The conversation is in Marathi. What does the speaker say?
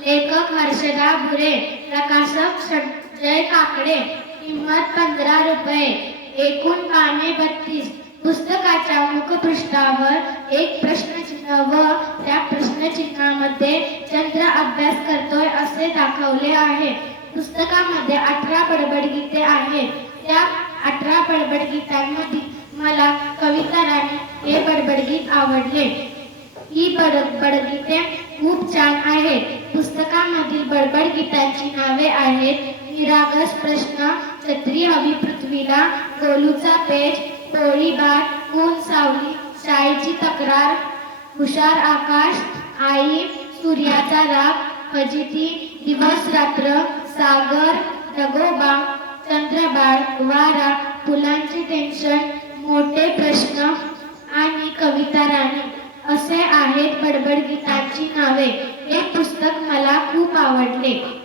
लेखक हर्षदा भुरे प्रकाशक संजय काकडे किंमत पंधरा रुपये एकूण पाने बत्तीस. पुस्तकाच्या मुखपृष्ठावर एक प्रश्नचिन्ह व त्या प्रश्नचिन्हामध्ये चंद्र अभ्यास करतोय असे दाखवले आहे. पुस्तकामध्ये अठरा बडबड गीते आहेत त्या अठरा बडबड गीतांमध्ये मला कविता राणी हे बडबड गीत आवडले. ही बड बडगीते खूप छान आहेत. पुस्तकामधील बडबड गीतांची नावे आहेत. निरागस प्रश्न छत्री हवी पृथ्वीला गोलूचा पेज गोळीबार कोण सावली शाळेची तक्रार हुशार आकाश आई सूर्याचा राग फजिती दिवस रात्र सागर दगोबा चंद्रबाळ वारा फुलांचे टेन्शन मोठे प्रश्न आणि कविता राणी. आहेत बडबड गीतांची नावे. हे पुस्तक मला खूप आवडले.